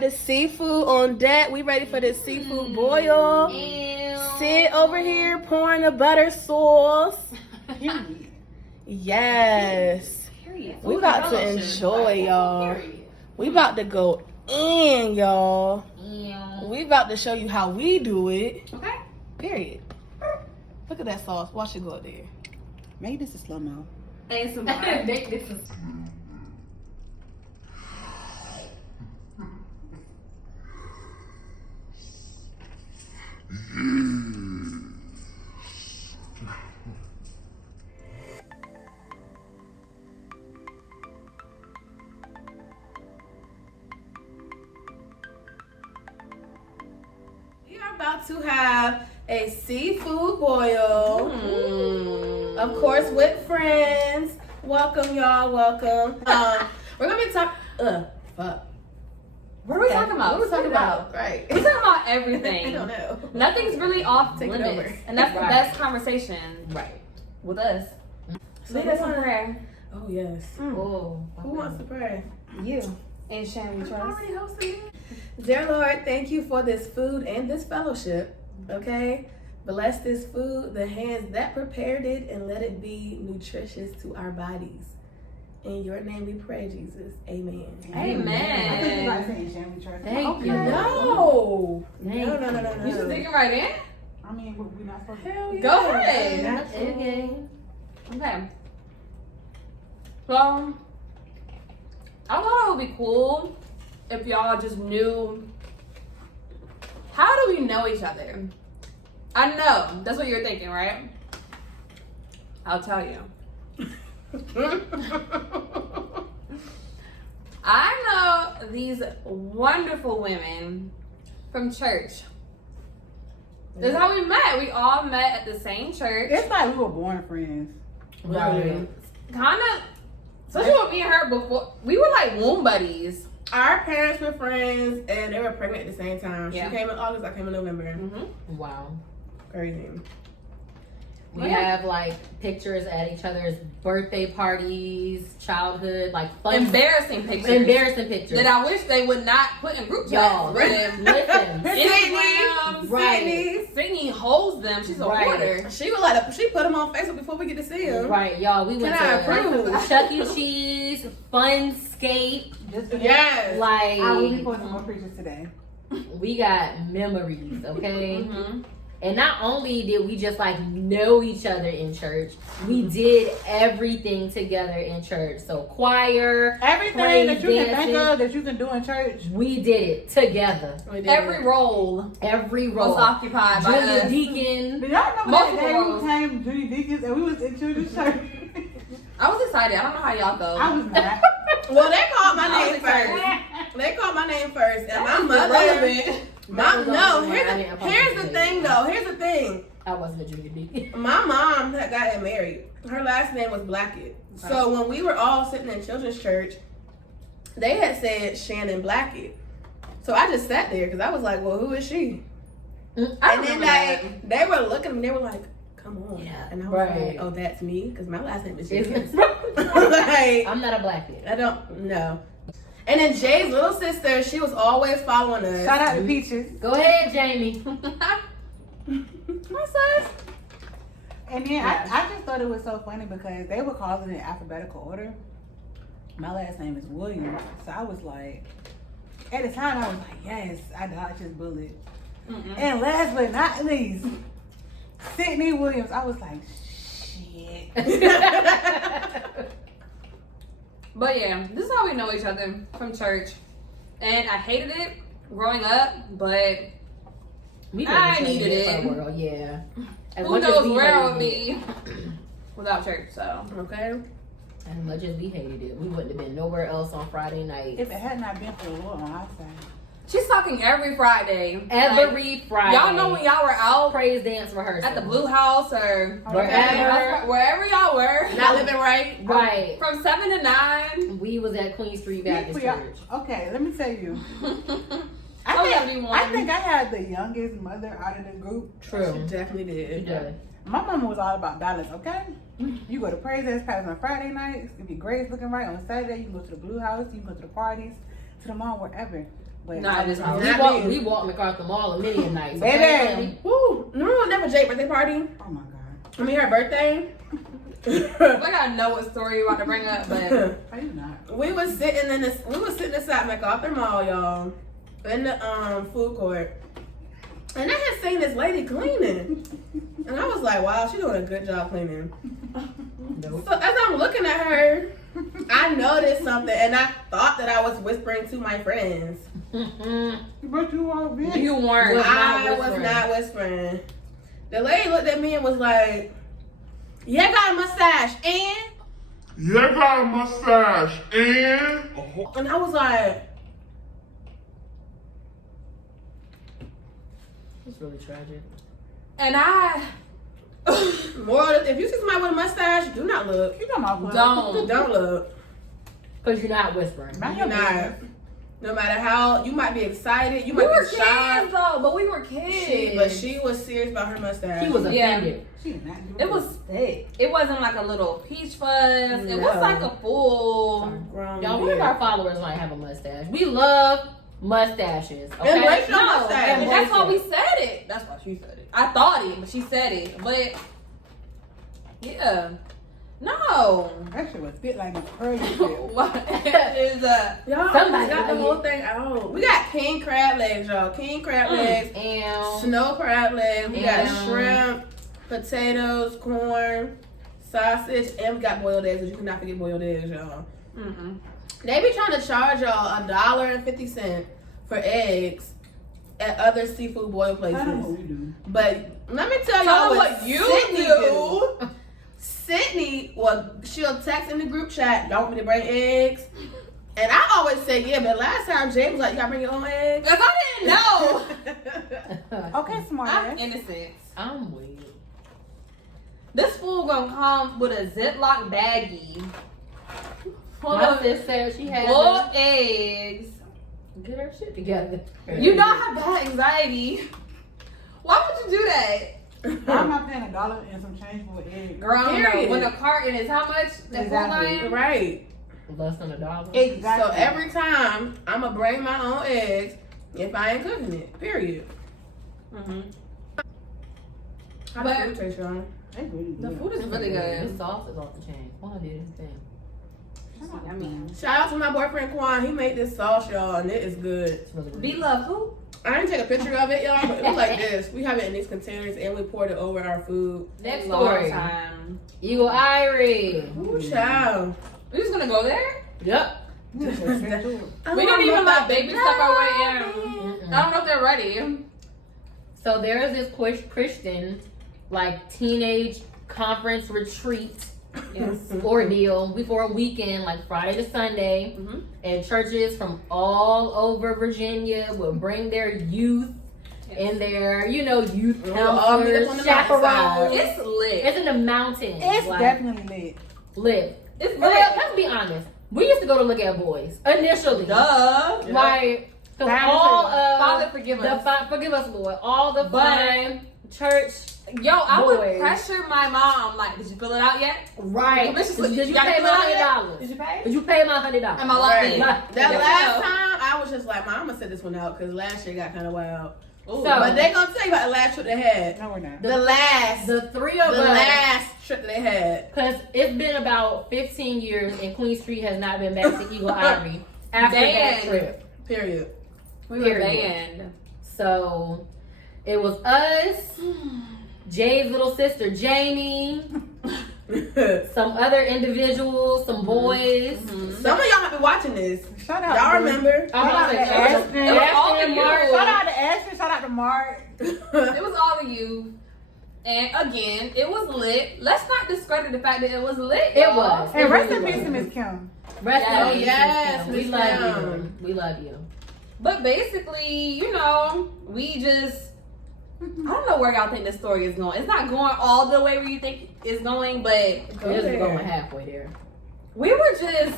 The seafood on deck. We ready for this seafood boil. Sid over here pouring the butter sauce. Yes. We about to enjoy, y'all. We about to go in, y'all. We about to show you how we do it. Okay. Period. Look at that sauce. Watch it go up there. Maybe this is slow-mo. And some this is We are about to have a seafood boil. Of course, with friends. Welcome, y'all. Welcome. We're gonna be talking. Fuck. What are we talking about? What are we talking about? Right. We're talking about everything. I don't know. Nothing's really off Take it limits. over. And that's the Right. best conversation Right. with us. So Lead us in prayer. Oh yes. Oh, Who wants to pray? you? And Shan, we I'm trust. already hosting it. Dear Lord, thank you for this food and this fellowship. Okay? Bless this food, the hands that prepared it, and let it be nutritious to our bodies. In your name we pray, Jesus. Amen. Amen. Thank you. No. Thank No. You just dig it right in? I mean, we're not supposed to. Hell yeah. Go ahead. Absolutely. Okay. So, I thought it would be cool if y'all just knew, how do we know each other? I know, that's what you're thinking, right? I'll tell you. I know these wonderful women from church. This is how we met. We all met at the same church. It's like we were born friends. Right. Kind of, especially with me and her before. We were like womb buddies. Our parents were friends and they were pregnant at the same time. Yeah. She came in August, I came in November. Mm-hmm. Wow. Crazy. We have like pictures at each other's birthday parties, childhood, like fun, Embarrassing pictures. embarrassing pictures. That I wish they would not put in group Y'all, chats. listen. Instagram. Right. Sydney holds them. She's a Right. hoarder. She put them on Facebook before we get to see him. Right, y'all. We went Can I approve? to Chuck E. Cheese, Funscape. Yes. Like, I will be posting more pictures today. we got memories, okay? Mm-hmm. And not only did we just like know each other in church, we did everything together in church. So choir, Everything praise that you can dancing, think of that you can do in church. we did it together. We did Every it. role Every was role. occupied by Junior us. deacon. Do y'all remember Multiple that day roles. we came junior deacons and we was in children's church? I was excited. I don't know how y'all felt. I was not. Well, they called my I was name excited. first. They called my name first, and my mother. Irrelevant. Here's the thing, though. Here's the thing. I wasn't a junior deacon. My mom had gotten married. Her last name was Blackett. So when we were all sitting in children's church, they had said Shannon Blackett. So I just sat there because I was like, well, who is she? I And then remember that. they were looking at me, they were like, come on. Yeah, And I was right. like, oh, that's me? Because my last name is Jenkins. Like, I'm not a black kid. I don't know. And then Jay's little sister, she was always following us. Shout out to Peaches. Go ahead, Jamie. What's up? And then I just thought it was so funny because they were calling it alphabetical order. My last name is Williams. So I was like, at the time I was like, yes, I dodged his bullet. Mm-mm. And last but not least, Sydney Williams. I was like, shit. But yeah, this is how we know each other from church. And I hated it growing up, but We I needed it. For the world, yeah. As who much as knows we where I hated would it- be without church, so. Okay. As much as we hated it, we wouldn't have been nowhere else on Friday night. If it had not been for the Lord on our side. She's talking every Friday. Every Like, Friday. y'all know when y'all were out praise dance rehearsal at the Blue House or Wherever. y'all were. Not living right. Right. From 7 to 9. We was at Queen Street Baptist Church. Okay, let me tell you. everyone. I think I had the youngest mother out of the group. She True. definitely You did. did. My mama was all about balance, okay? You go to praise dance parties on Friday nights. If your grades looking right on Saturday, you can go to the Blue House. You can go to the parties, to the mall, wherever. But Nah, this house. We walked across the mall many a night. Baby. Woo! No, never Jake's birthday party. Oh my god. I mean, her birthday. I gotta know what story you want to bring up, but Are you not? We was sitting inside MacArthur Mall, y'all, in the food court, and I had seen this lady cleaning, and I was like, "Wow, she's doing a good job cleaning." Nope. So as I'm looking at her, I noticed something, and I thought that I was whispering to my friends. But you all bitch. you weren't. I was not whispering. The lady looked at me and was like, "Yeah, got a mustache, and." You got a mustache and And I was like, It's really tragic. And I if you see somebody with a mustache, do not look. You know my blood. Don't look. Because you're not whispering. Mind You're your not. business. No matter how, you might be excited, you we might were be kids shocked. though, but we were kids. But she was serious about her mustache. He was Yeah. offended. She did not do It was thick. It wasn't like a little peach fuzz. It was No. like a full. grown. Y'all, one of our followers might have a mustache. We love mustaches. Okay? Embrace your No, mustache. and that's why we said it. That's why she said it. I thought it, but she said it. But yeah, no. That shit was fit like a curly shit. What is Y'all Somebody got the like whole it. thing out. We got king crab legs, y'all. King crab legs, And snow crab legs. We got And- shrimp, potatoes, corn, sausage, and we got boiled eggs. But you cannot forget boiled eggs, y'all. They be trying to charge y'all $1.50 for eggs at other seafood boil I don't know places. what we do. But let me tell Tell y'all them what what you Sydney do. Sydney, well, she'll text in the group chat, y'all want me to bring eggs? And I always say, yeah, but last time James was like, you gotta bring your own eggs. Cause I didn't know. Okay, smart I'm ass. innocent. I'm weird. This food gonna come with a Ziploc baggie full My of sis said she had boiled eggs. to get her shit together. You know I have bad anxiety. Why would you do that? I'm not paying $1 and some change for an egg. Girl, I don't know. Period. When a carton is how much? That Exactly. Right. Less than $1. Exactly. So every time I'm gonna bring my own eggs if I ain't cooking it. Period. Mm-hmm. How But- does food taste, y'all? They really The good. food is really This good. sauce is off the chain. One did his thing. I mean, Shout out to my boyfriend Quan. He made this sauce, y'all, and it is good. It's really good. be love who? I didn't take a picture of it, y'all, but it looks like this. We have it in these containers and we poured it over our food. Next Long story. time. Eagle Irie. Ooh, child. We just gonna go there? Yep. We didn't even let baby step our way in. I don't know if they're ready. So there is this Christian, like, teenage conference retreat Yes. ordeal before a weekend, like Friday to Sunday. Mhm. And churches from all over Virginia will bring their youth and their, youth We'll all meet up on counselors, the chaperones. It's lit. It's in the mountains. It's like, definitely lit. lit. It's But lit. let's be honest. We used to go to look at boys initially. Duh. Like, so Father, all of Father, forgive the us. forgive us, Lord. All the But- fine church. Yo, I would Boys. pressure my mom. Like, did you fill it out yet? Right. Maliciously, Did you gotta pay fill it my out yet? $100? Did you pay? Did you pay my $100? Am I locked in? That Yeah. last time, I was just like, Mom, I'm gonna set this one out because last year got kind of wild. Ooh. So- But they gonna tell you about the last trip they had. No, we're not. The last The three of us. last trip that they had. Because it's been about 15 years and Queen Street has not been back to Eagle Ivory after that Damn. trip. Period. We were Period. banned. So it was us, Jay's little sister Jamie, some other individuals, some boys. Some of y'all have been watching this. Shout out. Y'all to- remember? I'm Shout out to Aspen. It was all of you. Shout out to Aspen. Shout out to Mark. It was all of you. And again, it was lit. Let's not discredit the fact that it was lit. It y'all. was. And rest in really peace to was. Miss Kim. Rest Yes. in peace, Yes, Miss Kim. We Miss love you. Kim. We love you. But basically, we just. I don't know where y'all think this story is going. It's not going all the way where you think it's going, but Go It was there. going halfway there. we were just.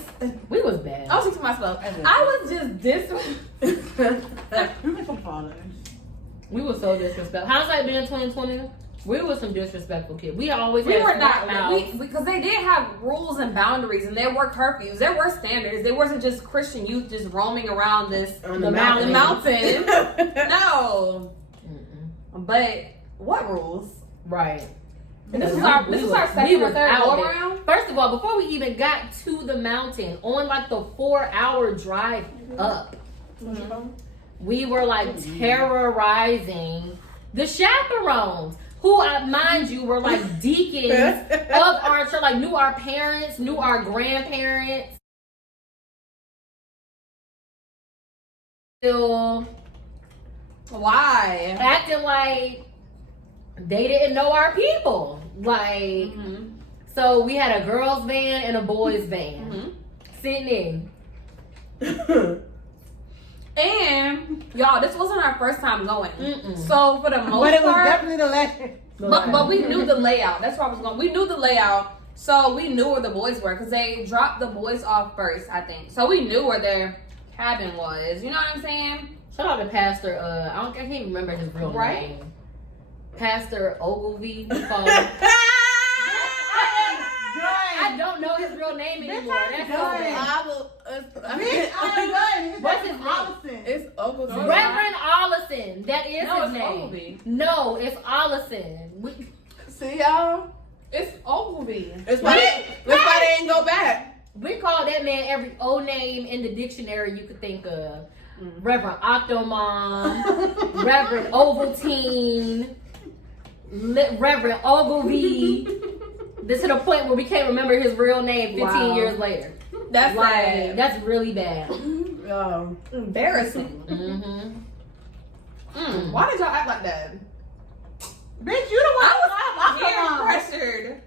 We was bad. I was thinking to myself, I was just You get some followers. We were so disrespectful. How's that been in 2020? We were some disrespectful kids. We always We had were smart not, mouths. because they did have rules and boundaries, and there were curfews, there were standards. There wasn't just Christian youth just roaming around On the mountain. No, Mm-mm. but what rules? Right. And this is our second or third go around. First of all, before we even got to the mountain, on like the 4-hour drive up, we were like terrorizing the chaperones, who, mind you, were like deacons of our church, like knew our parents, knew our grandparents. Still Why? acting like they didn't know our people. Like, so we had a girls' van and a boys' van sitting in. And y'all, this wasn't our first time going. Mm-mm. So for the most But it was part, definitely the last. but we knew the layout. That's where I was going. We knew the layout, so we knew where the boys were because they dropped the boys off first, I think. So we knew where their cabin was. You know what I'm saying? Shout out to Pastor. I can't even remember his real name. Pastor Ogilvy. he called him. I don't know his real name anymore. That's What's his name? It's Ogilvy. Reverend Ollison. That is No, his it's name. Ogilvy. No, it's Ollison. See y'all? It's Ogilvy. That's why they ain't go back. We call that man every old name in the dictionary you could think of. Reverend Octomom, Reverend Ovaltine, Reverend Ogilvy. This to the point where we can't remember his real name 15 years later. That's Like, that's really bad. embarrassing. Mm-hmm. Why did y'all act like that? Bitch, you the one I was that pressured.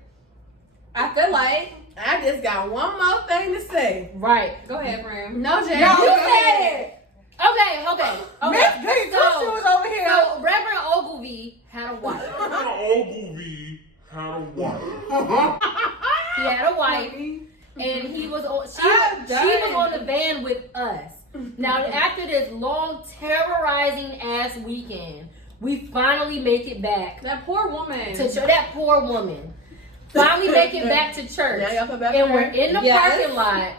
I feel like. I just got one more thing to say. Right. Go ahead, friend. No, Jay. No, you go said it. Okay. Miss Goody Two Shoes over here. So Reverend Ogilvy had a wife. Ogilvy had a wife. He had a wife, and he was on. She was on the van with us. Now, after this long terrorizing ass weekend, we finally make it back That poor woman. to church. That poor woman. Finally make it back to church, Now y'all feel bad and for we're her? in the Yes. parking lot,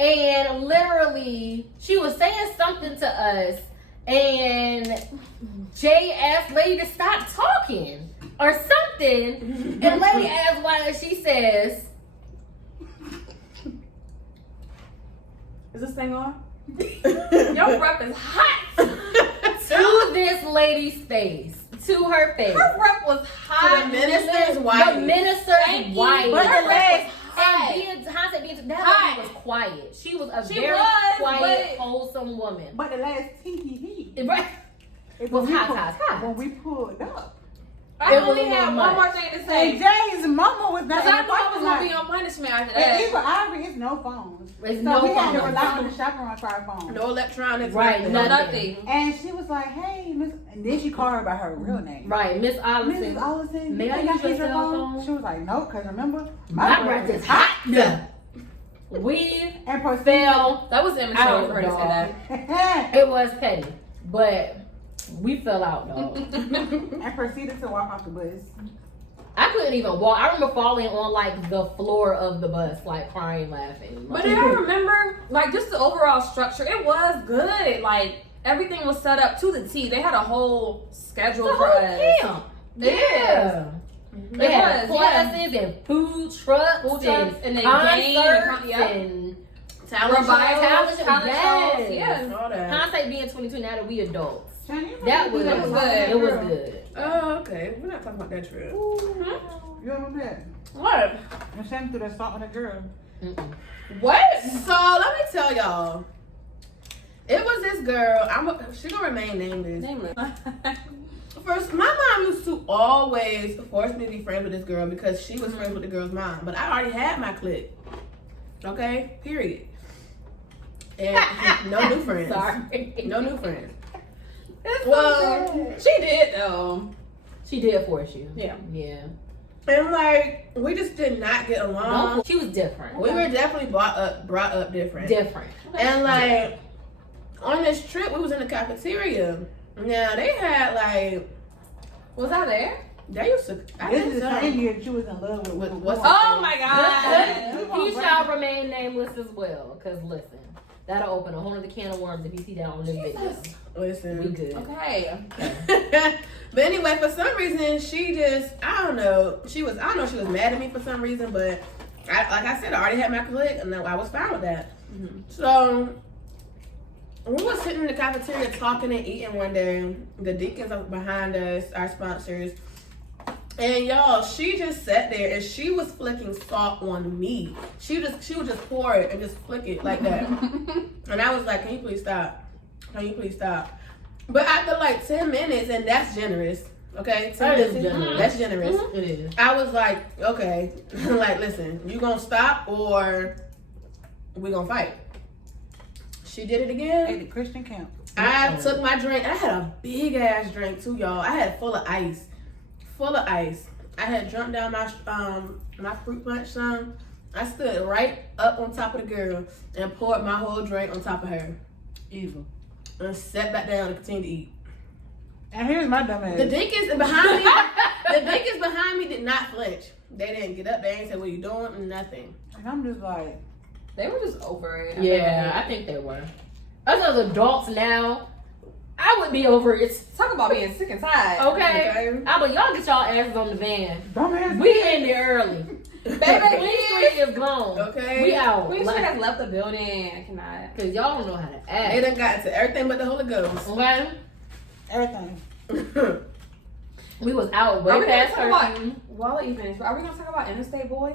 and literally she was saying something to us, and Jay asked Lady to stop talking or something, and Lady asked why, and she says, Is this thing on? Your breath is hot. to this lady's face, to her face. Her breath was hot. To the minister's The wife. minister's wife. But her legs And being, Hansa being, that lady was quiet. She was a very was, quiet, but- wholesome woman. But the last tinky heat. Right. It was hot. When we pulled up. I It was only a had little one much. more thing to And say. Jay's mama was not Because in I the knew I was parking going to lot. be on punishment after And that. even Ivory, it's no phones. It's So no we had to phone. rely on the chaperone for our phone. No electronics. Right, nothing. nothing. Nothing. And she was like, hey, Miss, and then she called her by her real name. Right, Miss Mrs. Allison. Allison, May you I think use your use your cell phone? phone? She was like, no, because remember, My breath is hot. We And proceeded. fell. That was immature for her to say that. It was petty, but we fell out, dog. and proceeded to walk off the bus. I couldn't even walk. I remember falling on like the floor of the bus, like crying, laughing. But do y'all remember, like, just the overall structure? It was good. Like, everything was set up to the T. They had a whole schedule the for whole us. camp. Yeah. They had was, yeah. classes and food trucks, Food trucks and then game concerts and and Talent Revival, shows. talent yes. shows. Yes. All that. hindsight being 22 now that we adults. That Was good. It was good. Oh, okay. We're not talking about that trip. You remember that? What? And Sam threw that salt on the girl. Mm-mm. What? So let me tell y'all. It was this girl. She gonna remain nameless. Nameless. First, my mom used to always force me to be friends with this girl because she was friends with the girl's mom. But I already had my clique. Okay? Period. And no new friends. Sorry. No new friends. It's Well, okay. She did though. She did force you. Yeah. Yeah. And like, we just did not get along. She was different. We were definitely brought up different. Different. And like, on this trip, we was in the cafeteria. Now, they had like, Was I there? They used to. I This think is the so. same year that you was in love with What's Oh my god. He shall remain nameless as well. Cause listen, that'll open a whole other can of worms if you see that on this video. Listen. We good. Okay. But anyway, for some reason, she just, I don't know, she was mad at me for some reason, but like I said, I already had my click, and I was fine with that. Mm-hmm. So, we were sitting in the cafeteria talking and eating one day. The deacons are behind us, our sponsors. And y'all, she just sat there and she was flicking salt on me. She would just pour it and just flick it like that. And I was like, can you please stop? Can you please stop? But after like 10 minutes, and that's generous, okay? 10 That is minutes, generous. that's generous. It is. I was like, okay, like listen, you gonna stop or we gonna fight? She did it again. At the Christian camp. I took my drink. I had a big ass drink too, y'all. I had it full of ice. Full of ice. I had drunk down my fruit punch some. I stood right up on top of the girl and poured my whole drink on top of her. Evil. And sat back down and continued to eat. And here's my dumb ass. The deacons behind me, the deacons behind me did not flinch. They didn't get up. They ain't say, "What you doing?" Nothing. And I'm just like, They were just over it. Yeah, I think they were. Us as adults now, I would be over it. Talk about being sick and tired. Okay. But y'all get y'all asses on the van. dumb ass. We in there early. Baby, Queen Street is gone. Okay. We out. Queen Street has left the building. I cannot. Cause y'all don't know how to They act. done got into everything but the Holy Ghost. Okay? Everything. We was out Are way we gonna past talk about curfew. while you finish? Are we gonna talk about Interstate Boy?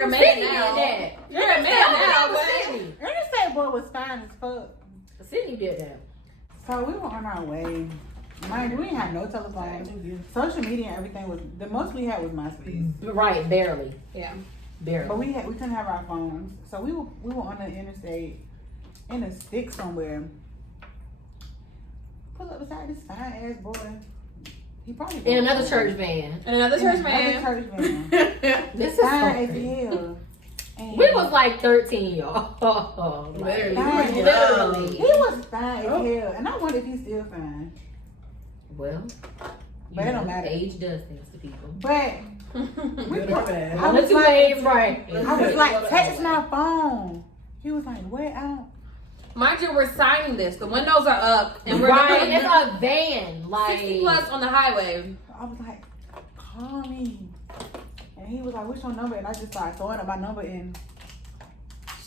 You're a Sydney man did now. that. You're a man now, but Sydney. Interstate Boy was fine as fuck. Sydney did that. So we were on our way. Mind you, we didn't have no telephone. Social media and everything was, the most we had was MySpace. Right, barely. yeah. Barely. But we couldn't have our phones. So we were on the interstate in a stick somewhere. Pull up beside this fine ass boy. He probably In another church van. And another church man. Another church man. This is so Fine as crazy. hell. And We was like 13, y'all. Literally. Fine. We were Literally. he was fine as hell. And I wonder if he's still fine. Well, But it don't matter. age does things to people. But Good or bad. I One of was two like- ways, right? I was like, text my phone. He was like, what? I don't. Mind you, we're signing this. The windows are up, and we're Right, going it's a van. Like 60 plus on the highway. I was like, call me. And he was like, what's your number? And I just started throwing up my number in.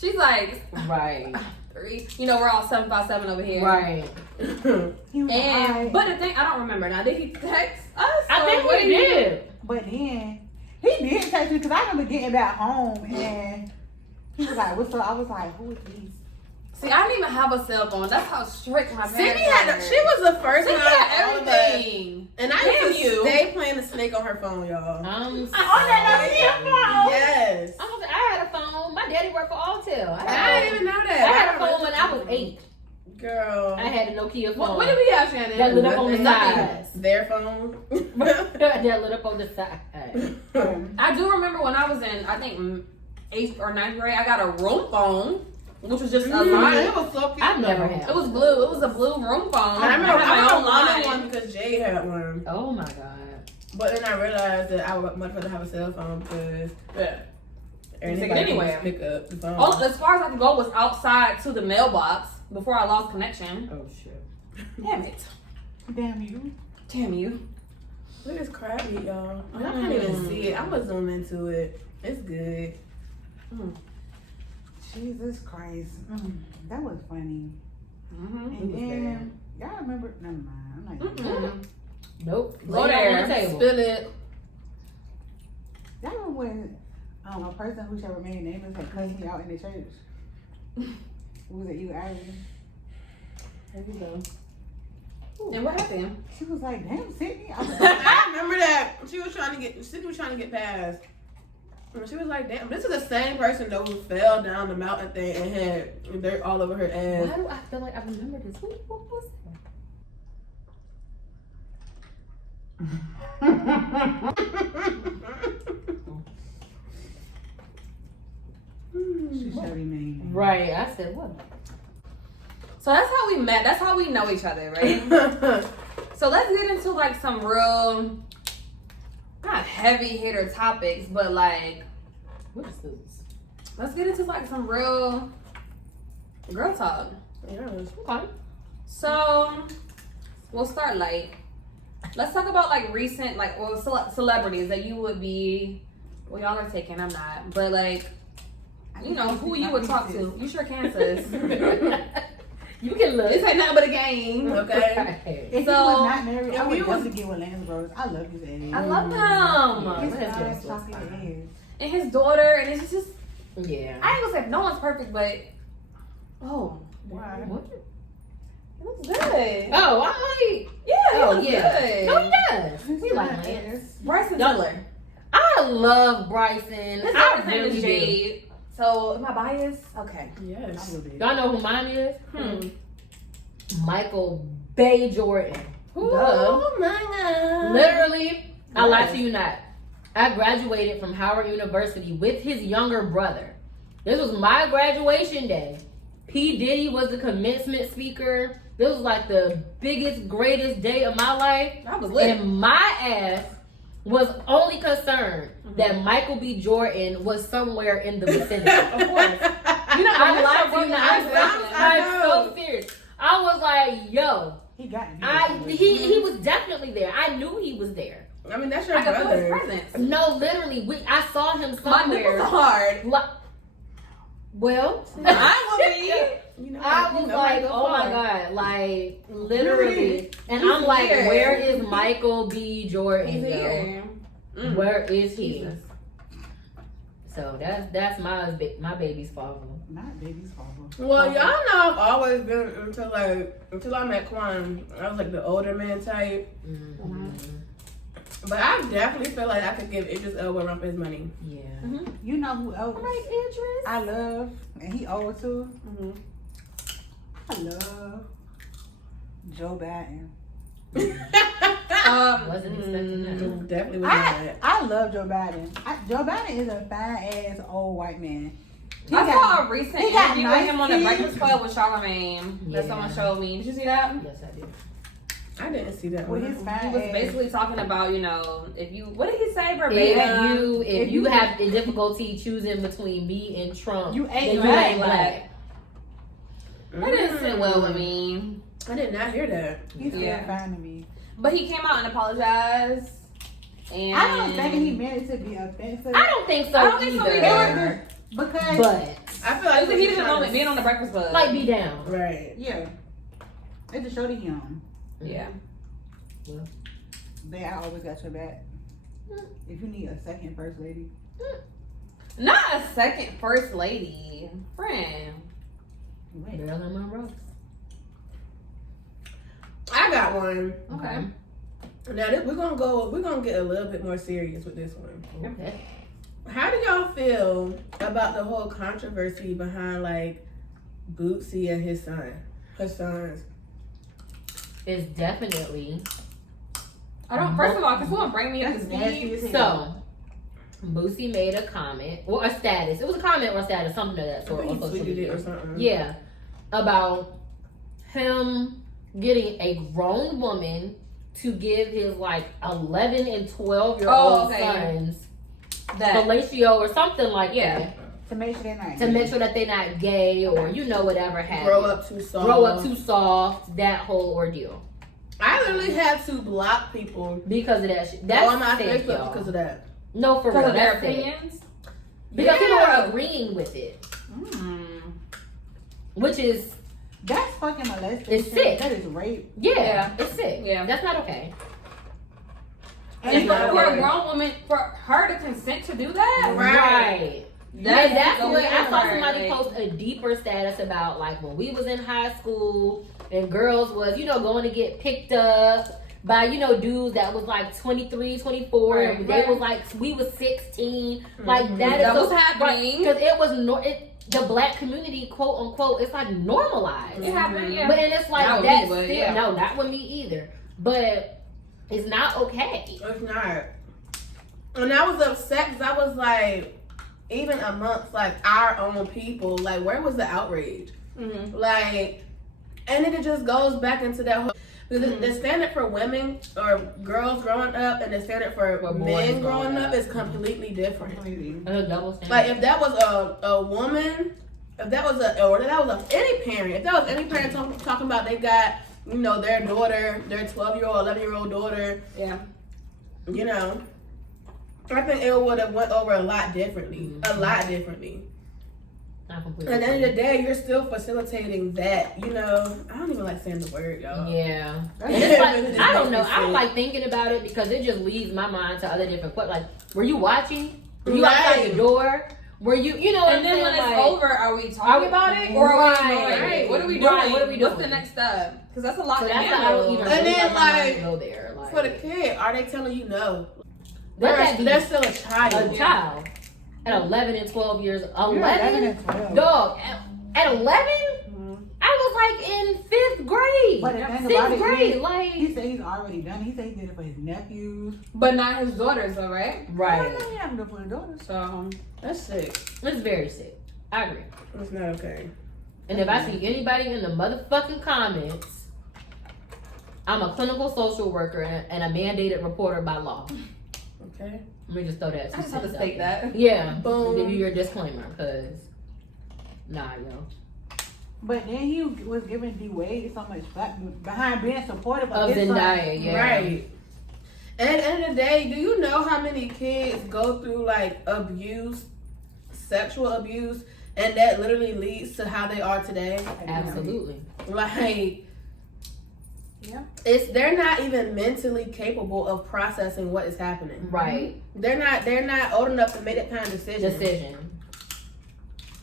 She's like, Right. 3. You know, we're all 757 over here. Right. He was And like, but the thing, I don't remember now. Did he text us? I or think what we he do? did. but then he did text me because I remember getting back home and he was like, what's up? I was like, who is these? See, I didn't even have a cell phone. That's how strict my parents Sydney had, were. she was the first Sydney one out had of all of us. everything. And I Damn used to you. stay playing the snake on her phone, y'all. Yes. I had a phone. My daddy worked for Alltel. I didn't even know I that. had a phone when I was 8. Girl. I had a Nokia phone. What did we have, Shannon? That lit up on the Nothing. side. Their phone. That lit up on the side. I do remember when I was in, I think, 8th or 9th grade, I got a room phone, which was just a line. It was so cute. I've never though. had. It was blue. It was a blue room phone. And I remember had I wanted one because Jay had one. Oh my god. But then I realized that I would much rather have a cell phone because Yeah. anybody take it anywhere. can just pick up the phone. All, as far as I could go was outside to the mailbox before I lost connection. Oh shit. Damn it. Damn you. Damn you. Look at this crab meat, y'all. I can't even see it. I'm gonna zoom into it. It's good. Jesus Christ. That was funny. Mm-hmm. And then, y'all remember, never mind. I'm not even Nope. Go Lay it there. on the table. Spill it. Y'all remember when a person who shall remain nameless had cussed me out in the church? Was it you, Ivy? There you go. And what happened? She was like, damn, Sydney. I was like, I remember that. Sydney was trying to get past. And she was like, damn, this is the same person though who fell down the mountain thing and had dirt all over her ass. Why do I feel like I remember this? What was that? she shall remain nameless. Right. I said what? So that's how we met. That's how we know each other, right? So let's get into like some real, not heavy hitter topics, but like, What is this? let's get into like some real girl talk. Okay. So we'll start light. Let's talk about like recent, like, well, celebrities that you would be. Well, y'all are taking. I'm not, but like, you know, who you would talk to. You sure can, sis. You can look. This ain't nothing but a game. Okay. If So, he was not married, I if would you was- definitely get with Lance Rose. I love his ass. I love him. His Lance fine, Rose was chocolate fine. ass. And his daughter, and it's just, Yeah. I ain't gonna say no one's perfect, but Why? What? it looks good. Oh, I'm like, Yeah, oh looks yeah. good. No, he does. His We like fine Lance. ass. Bryson Y'all- Tiller. I love Bryson. His I daughter's name really is do. Jade. So, am I biased? Okay. A Yes. little bit. Y'all know who mine is? Michael Hmm. Bay Jordan. Oh my God. Literally, I lie to you not. I graduated from Howard University with his younger brother. This was my graduation day. P. Diddy was the commencement speaker. This was like the biggest, greatest day of my life. That was lit. And my ass was only concerned that Michael B. Jordan was somewhere in the vicinity. Of course. You know, I lied to you not. I I'm know. so serious. I was like, yo, He got me. he was definitely there. I knew he was there. I mean, that's your I can feel his brother. presence. No, literally, I saw him My nipples somewhere. are hard. Well, I will be. You know, I you was know like, how to go oh my far. God, like literally, and He's I'm like, here. where is Michael B. Jordan? He's though? here. Where is he? Jesus. So that's my baby's father. Not baby's father. Well, y'all know I've always been until I met Quan. I was like the older man type. Mm-hmm. But I definitely feel like I could give Idris Elba a run for his money. Yeah. You know who else Right, Idris. I love, and he old too? Mm-hmm. I love Joe Biden. Wasn't expecting that. Definitely was not. I love Joe Biden. Joe Biden is a fine ass old white man. He I got- saw a recent he got interview with nice him on the teeth. Breakfast Club with Charlamagne that Yeah. someone showed me. Did you see that? Yes, I did. I didn't see that With one. his fine He was ass. basically talking about, you know, if you, what did he say verbatim? If you have the difficulty choosing between me and Trump, You ain't then you black. ain't black. That didn't sit well with me. I did not hear that. He's still Yeah. fine to me. But he came out and apologized. And I don't think he meant it to be offensive. I don't think so I don't think so either. either. Because But I feel It like was a he heated was moment trying being on the Breakfast Club. like be down. Right. yeah, it's a show to him. Yeah. But I always got your back. If you need a second first lady, Not a second first lady. Friend. wait. Marilyn Monroe. I got one. Okay. Now we're gonna get a little bit more serious with this one. Okay. How do y'all feel about the whole controversy behind like Bootsy and his sons? It's definitely I don't. First of all, can someone bring me up to That's nasty speed? as hell. so. Boosie made a comment or a status. It was a comment or a status, something of that I sort think on he social tweeted it media. or something. Yeah, about him getting a grown woman to give his like 11 and 12-year-old sons That. fellatio or something like Yeah. that To make sure they're not. to make sure that they're not gay or whatever have Grow you. up too soft. Grow up too soft, that whole ordeal I literally had to block people because of that shit. That's on my sick, Facebook y'all. because of that. No, for Because real, of their that's sick. opinions. Because people Yeah. are agreeing with it, Mm. which is That's fucking molestation. It's sick. That is rape. yeah, it's sick. Yeah. That's not okay. And It's for, not for a okay. grown woman, for her to consent to do that, Right. That's the what I weird saw part, somebody like- post a deeper status about, like when we was in high school and girls was, going to get picked up by, dudes that was like 23, 24, Right, and they right. was like, we was 16. Like that is That so, was happening. Because it was, the black community, quote unquote, it's like normalized. it happened. Yeah. But and it's like Not with that's me, but still, yeah. no, not with me either. But it's not okay. It's not. And I was upset because I was like, even amongst like our own people, like where was the outrage? Mhm. Like And then it just goes back into that whole, because the standard for women or girls growing up and the standard for men growing up is completely different. A double standard. Like if that was a woman, if that was any parent, if that was any parent talking about they got, you know, their daughter, their 12-year-old, 11-year-old daughter, Yeah. you know, I think it would have went over a lot differently. A lot differently. Not completely. At the end of the day, you're still facilitating that, you know. I don't even like saying the word, y'all. Yeah. And It it's like, just I don't makes know. me I don't sick. like thinking about it because it just leads my mind to other different questions. Like, were you watching? Were you Right. outside the door? Were you, you know what And I'm then saying? when it's Like, over, are we talking about it? Or are we ignoring Right. it? What are we doing? Right. What are we What's the doing? next step? Because that's a lot so to that's why I don't even And really then, let my mind like, go there. Like, For the kid, are they telling you no? let that be They're still a child. a child at 11 and 12 years. 11? 11 and 12. Dog, at 11? I was like in 5th grade. But the thing about 6th it grade. is, Like, he said he's already done. He said he did it for his nephews. But not his daughters, though, right? right. He haven't done it for his daughters. So, That's sick. It's very sick. I agree. That's not okay. And if I see anybody in the motherfucking comments, I'm a clinical social worker and a mandated reporter by law. Okay. Let me just throw that. I just have to out state there. that. Yeah. Boom. Give you your disclaimer, cause nah, yo. But then he was giving D Wade so much flack behind being supportive Of his son. Zendaya, yeah. Right. And at the end of the day, do you know how many kids go through like abuse, sexual abuse, and that literally leads to how they are today? Absolutely. Like, Yeah. they're not even mentally capable of processing what is happening. Right. They're not old enough to make that kind of decision.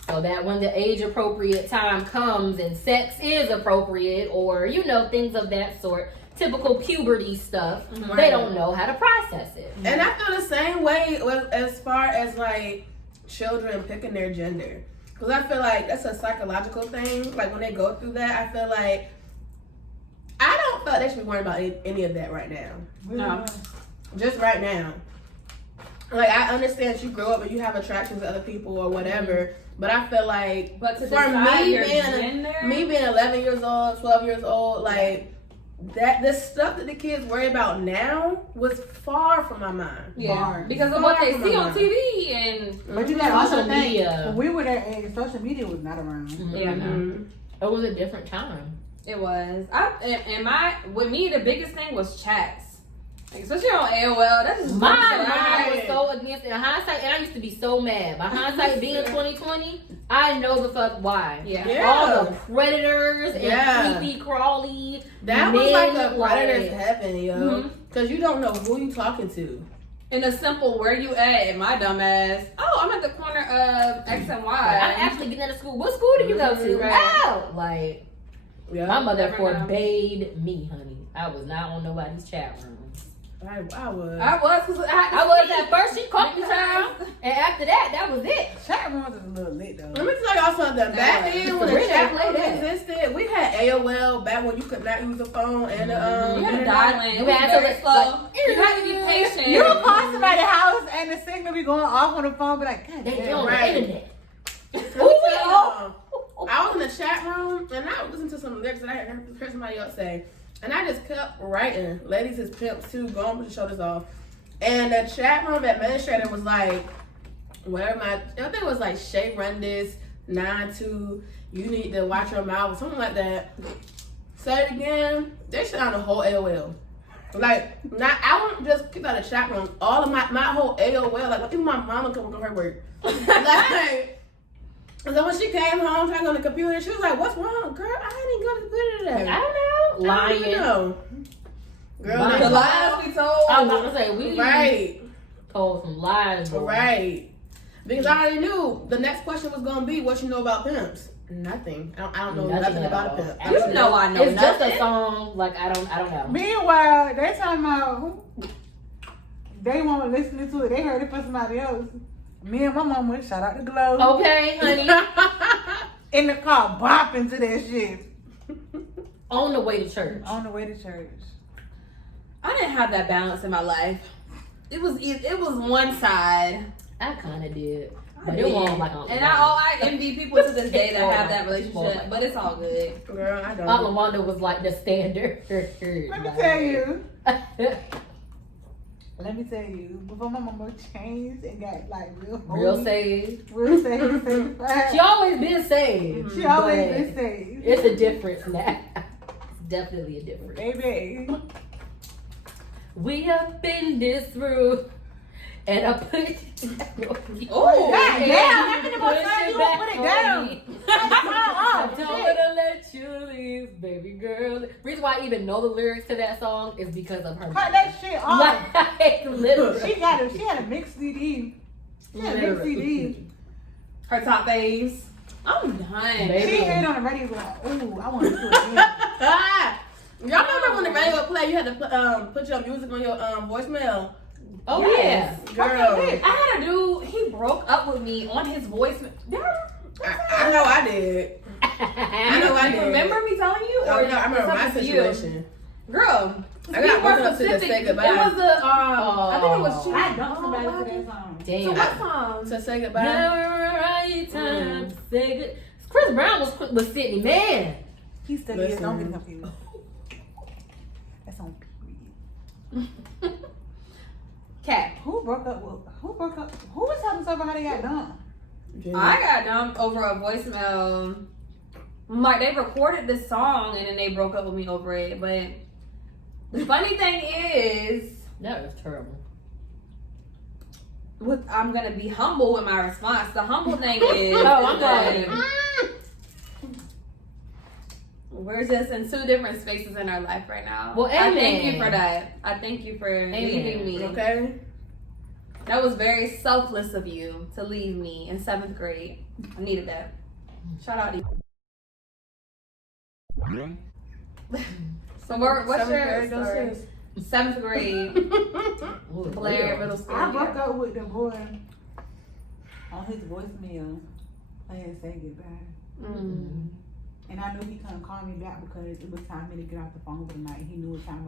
So that when the age appropriate time comes and sex is appropriate, or you know, things of that sort, typical puberty stuff, they don't know how to process it. And I feel the same way as far as like children picking their gender. Because I feel like that's a psychological thing. Like when they go through that, I feel like I don't feel like they should be worrying about any of that right now. No. Just right now. Like I understand you grow up and you have attractions to other people or whatever, but I feel like But to for decide me your being gender? me being 11 years old, 12 years old, like that the stuff that the kids worry about now was far from my mind. Yeah. Far. Because of what they Far see from on my TV and But you gotta also Social think, media. when we were that age, social media was not around. Yeah, no. Mhm. It was a different time. it was. With me, the biggest thing was chats. Like, especially on AOL. That's just My bullshit. mom was so against it. In hindsight, and I used to be so mad. By hindsight being 2020, I know the fuck why. Yeah. Yeah. All the predators and Yeah. creepy crawly. That was like men, a predator's like- heaven, yo. Mhm. Cause you don't know who you talking to. In a simple, where you at? And my dumb ass. Oh, I'm at the corner of X and I'm Y. actually getting out of school. What school did you go to? Right. Out. Like, Yeah. my mother never know. forbade me, honey. I was not on nobody's chat room. I was. I was, because I was at first. She caught me, child. And after that was it. Chat rooms is a little lit though. Let me tell y'all something. Back then, when the Really? chat Play room that. existed, we had AOL back when you could not use the phone and You had to internet. dial in. You It was had to, very like, slow. You had to be patient. You would call somebody's house and the signal be going off on the phone, be like, God They damn. get on right. the internet. Let me Who we tell all? y'all, I was in the chat room and I was listening to some lyrics that I heard somebody else say. And I just kept writing, ladies is pimps too, go on with your shoulders off. And the chat room administrator was like, I think it was like Shay run this, 9-2, you need to watch your mouth, or something like that. Say it again, they shut down the whole AOL. Like, I won't just keep out of the chat room, all of my whole AOL, like even my mama come from her work. Like, so when she came home trying to go on the computer, she was like, what's wrong? Girl, I didn't go to the computer today. I don't know. I don't even Lying. know. Girl, Lying. The lies we told. I was about to say, we right, told some lies. Bro. right. Because I already knew the next question was going to be, what you know about pimps? Nothing. I don't know nothing at about all. a pimp. You know I know It's nothing. just a song. Like, I don't know. Meanwhile, they talking about they weren't listening to it. They heard it from somebody else. Me and my mama, shout out to Glow, Okay, honey. in the car bopping to that shit On the way to church. on the way to church. I didn't have that balance in my life. It was one side. I kind of did. But it won't like And I envy people to this day that have that relationship, but it's all good. Girl, I don't. Aunt Wanda was like the standard. Let me tell you. Let me tell you. Before my mama changed and got like real Real saved. Real saved. Sanctified. She always been saved. She always been saved. It's a difference now. It's definitely a difference. Baby. We up in this room. And I put it Oh, and damn. you I'm gonna push go you back put it on down. me. I don't wanna let you leave, baby girl. Reason why I even know the lyrics to that song is because of her. Cut that shit off. Like, literally. She had a mixed CD. She had a mixed CD. Her top faves. I'm done. Baby. She heard on the radio like, ooh, I want to do it again. Y'all remember when the radio would play, you had to put your music on your voicemail? Oh Yes, yeah. girl. I had a dude, he broke up with me on his voicemail. I know I did. I know I You did. remember me telling you? Oh, Or no, I remember my something to you? situation. Girl, I got we were broken up to the specific. say It goodbye. was the I think it was I dumped somebody to that song. So Damn. what song? To say goodbye. Never right time to say good. Chris Brown was quick with Sydney, man. He still is. Don't get Listen. confused. That's on period. Cat. Who broke up? Who was telling us about how they got dumped? I got dumped over a voicemail. Like they recorded this song and then they broke up with me over it. But the funny thing is, That was terrible. I'm gonna be humble with my response. The humble thing is, Oh, I'm that sorry. we're just in two different spaces in our life right now. Well, I thank amen. you for that. I thank you for leaving me. Okay. That was very selfless of you to leave me in 7th grade. I needed that. Shout out to you. So what's your story? 7th grade, Blair Middle School. I broke up with the boy on his voicemail playing Say Goodbye. Mm. And I knew he couldn't call me back because it was time for me to get off the phone for the night. He knew what time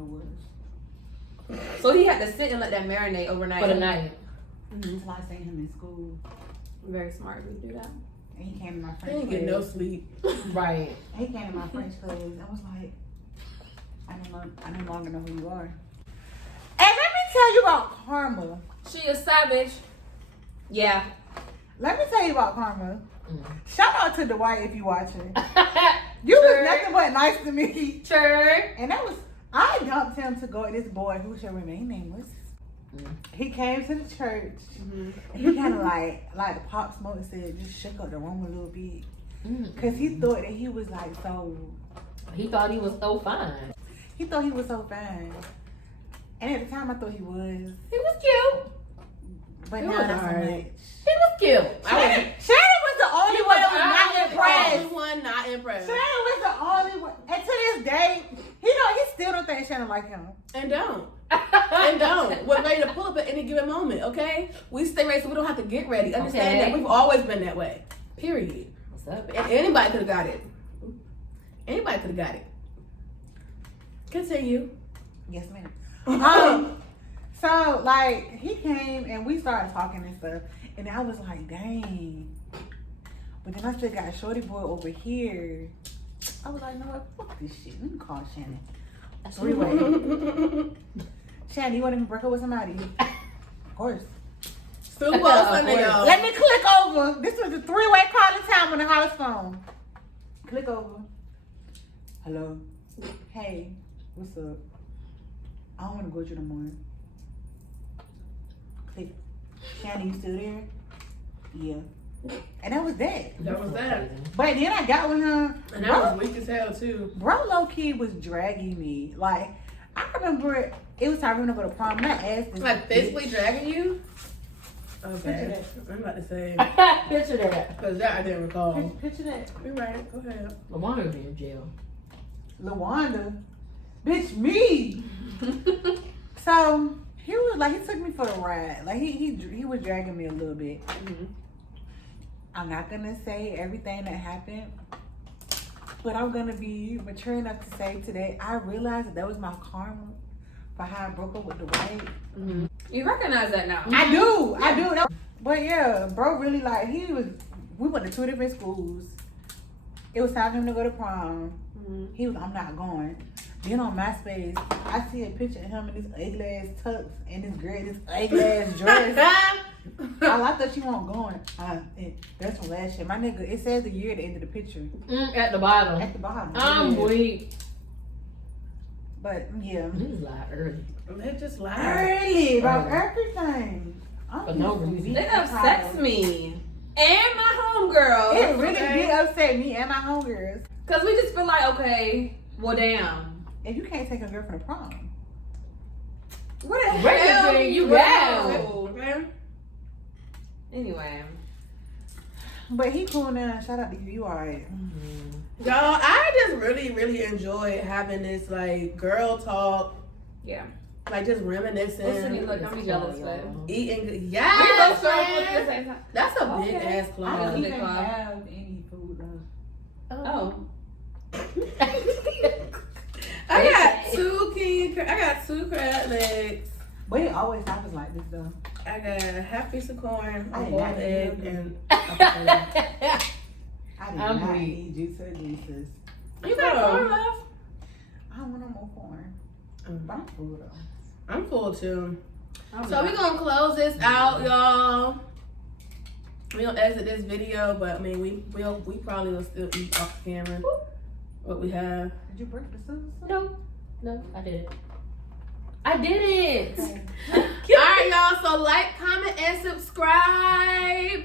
it was. So he had to sit and let that marinate overnight. For the night. Until I seen him in school. Very smart to do that. And he came to my I French didn't get no sleep. Right. He came to my French class. I was like, I no longer know who you are. And let me tell you about Karma. She is savage. Yeah. Let me tell you about Karma. Shout out to Dwight if you watching. You Sure. was nothing but nice to me. Sure. And that was, I dumped him to go with this boy who shall remain nameless. He came to the church and he kind of like the Pop Smoke said, just shook up the room a little bit. Because he thought that he was like so, He thought he was so fine. he thought he was so fine. And at the time I thought he was. He was cute. But He now was not so alright. much. He was cute. Shannon was the only one that was not The impressed. only one not impressed. Shannon was the only one. And to this day, he still don't think Shannon like him. And don't. And don't. We're ready to pull up at any given moment, okay? We stay ready so we don't have to get ready. Understand Okay. that we've always been that way. Period. What's up? And anybody could have got it. Anybody could have got it. Continue. Yes, ma'am. So like he came and we started talking and stuff, and I was like, dang. But then I still got Shorty Boy over here. I was like, no, what? Fuck this shit. Let me call Shannon. Three-way. Shannon, you want to break up with somebody? Of course. Super Bowl Sunday, y'all. Let me click over. This was a three-way calling time on the house phone. Click over. Hello. Hey, what's up? I don't want to go with you no more. Click. Shannon, you still there? Yeah. And that was that. That was that. But then I got with him. And that was weak as hell, too. Bro, low key was dragging me. Like, I remember it was time for him to go to prom, and I asked this. Like, physically bitch. dragging you? Okay. Picture I'm about to say. Picture that. Because that I didn't recall. Picture that. You're right. Go ahead. LaWanda be in jail. LaWanda. Bitch, me. So, he was like, he took me for the ride. Like, he was dragging me a little bit. I'm not going to say everything that happened, but I'm going to be mature enough to say today, I realized that was my karma for how I broke up with Dwight. You recognize that now. I do. But yeah, bro, really like we went to 2 different schools. It was time for him to go to prom. He was, I'm not going. Then on MySpace, I see a picture of him in this ugly ass tux and this girl in this ugly ass dress. I thought she wasn't going. That's from last year. My nigga, it says the year at the end of the picture. At the bottom. At the bottom. I'm weak. But yeah. He lied early. They just lied. Early about everything. For no reason. They upsets me and my homegirl. It really did upset me and my homegirls. Cause we just feel like, okay, well, damn. If you can't take a girl from the prom. What the Right, hell then you know? Okay. Anyway. But he cool now. Shout out to you. You alright. Y'all, I just really, really enjoy having this like girl talk. Yeah. Like just reminiscing. Listen, look, I'm jealous, but Eating good. we Yes, both serve food man. at the same time. That's a big Okay. ass I club. don't big even club. have any food though. Oh. I got two crab legs. But it always happens like this though. I got half piece of corn, I a did boiled not egg, know and I did I'm not weak. need you to do this. you got corn left. I don't want no more corn. But I'm full though. I'm full too. I'm So we're gonna close this out, y'all. We gonna exit this video, but I mean we probably will still eat off camera what we have. Did you break the scissors? No, I didn't. I didn't. Okay. Alright, y'all, so like, comment, and subscribe.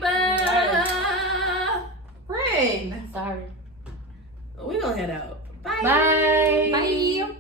Friend. Sorry. We're gonna head out. Bye. Bye. Bye.